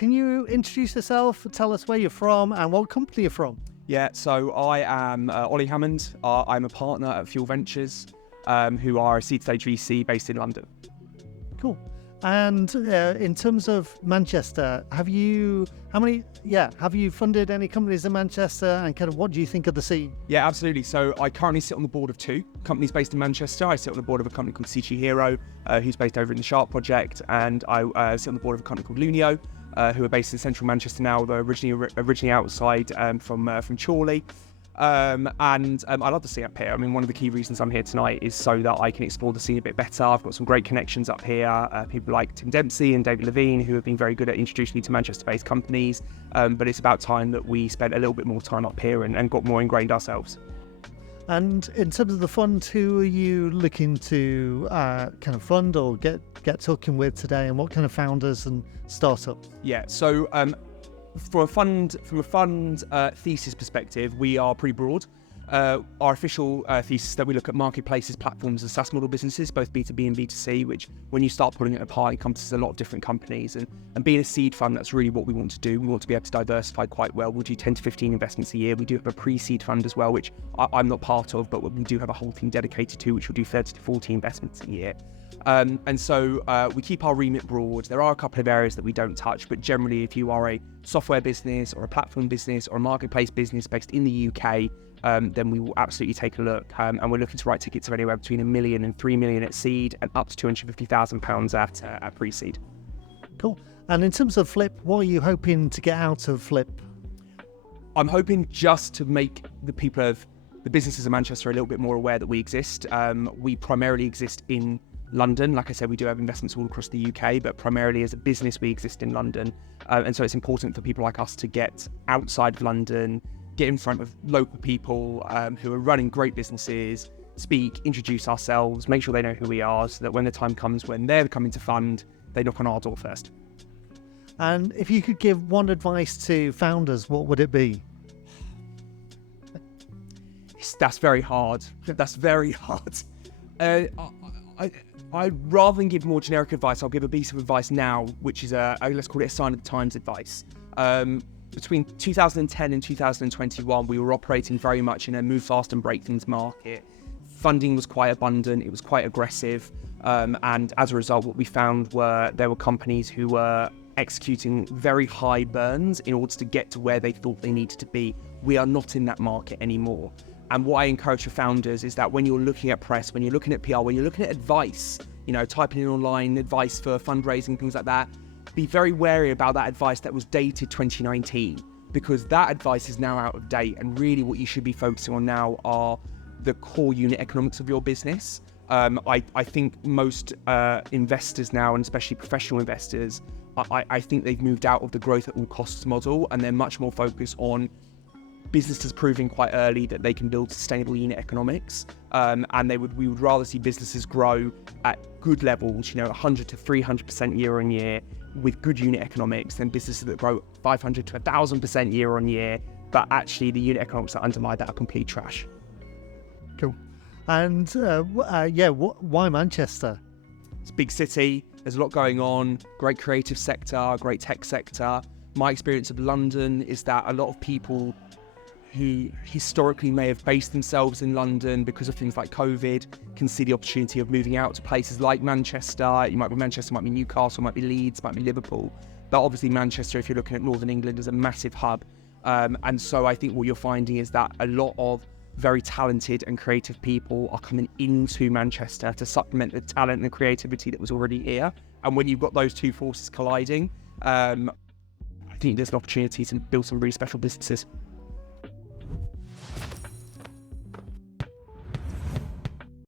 can you introduce yourself, tell us where you're from and what company you're from? Yeah, so I am Oli Hammond. I'm a partner at Fuel Ventures, who are a seed-stage VC based in London. Cool. And in terms of Manchester, have you funded any companies in Manchester, and kind of what do you think of the scene? Yeah, absolutely. So I currently sit on the board of two companies based in Manchester. I sit on the board of a company called CG Hero, who's based over in the Sharp project, and I sit on the board of a company called Lunio, who are based in central Manchester now, though originally outside from Chorley. I love the scene up here. I mean, one of the key reasons I'm here tonight is so that I can explore the scene a bit better. I've got some great connections up here. People like Tim Dempsey and David Levine, who have been very good at introducing me to Manchester-based companies. But it's about time that we spent a little bit more time up here and got more ingrained ourselves. And in terms of the fund, who are you looking to kind of fund or get talking with today, and what kind of founders and startups? Yeah, so from a fund thesis perspective, we are pretty broad. Our official thesis is that we look at marketplaces, platforms, and SaaS model businesses, both B2B and B2C, which when you start pulling it apart, encompasses a lot of different companies. And being a seed fund, that's really what we want to do. We want to be able to diversify quite well. We'll do 10 to 15 investments a year. We do have a pre-seed fund as well, which I'm not part of, but we do have a whole team dedicated to, which will do 30 to 40 investments a year. So we keep our remit broad. There are a couple of areas that we don't touch, but generally if you are a software business or a platform business or a marketplace business based in the UK, then we will absolutely take a look. And we're looking to write tickets of anywhere between $1 million and $3 million at seed, and up to £250,000 at pre-seed. Cool. And in terms of Flip, what are you hoping to get out of Flip? I'm hoping just to make the people of the businesses of Manchester a little bit more aware that we exist. We primarily exist in London. Like I said, we do have investments all across the UK, but primarily as a business, we exist in London. And so it's important for people like us to get outside of London, get in front of local people who are running great businesses, speak, introduce ourselves, make sure they know who we are, so that when the time comes when they're coming to fund, they knock on our door first. And if you could give one advice to founders, what would it be? That's very hard. That's very hard. I'd rather than give more generic advice, I'll give a piece of advice now, which is let's call it a sign of the times advice. Between 2010 and 2021, we were operating very much in a move fast and break things market. Funding was quite abundant, it was quite aggressive, and as a result, what we found were there were companies who were executing very high burns in order to get to where they thought they needed to be. We are not in that market anymore. And what I encourage for founders is that when you're looking at press, when you're looking at PR, when you're looking at advice, typing in online advice for fundraising, things like that, be very wary about that advice that was dated 2019, because that advice is now out of date. And really what you should be focusing on now are the core unit economics of your business. I think most investors now, and especially professional investors, I think they've moved out of the growth at all costs model, and they're much more focused on businesses proving quite early that they can build sustainable unit economics, and we would rather see businesses grow at good levels, 100 to 300% year on year with good unit economics, than businesses that grow 500 to 1,000% year on year, but actually the unit economics that underlie that are complete trash. Cool. And why Manchester? It's a big city, there's a lot going on, great creative sector, great tech sector. My experience of London is that a lot of people who historically may have based themselves in London because of things like COVID can see the opportunity of moving out to places like Manchester. It might be Manchester, might be Newcastle, might be Leeds, might be Liverpool. But obviously Manchester, if you're looking at Northern England, is a massive hub. And so I think what you're finding is that a lot of very talented and creative people are coming into Manchester to supplement the talent and creativity that was already here. And when you've got those two forces colliding, I think there's an opportunity to build some really special businesses.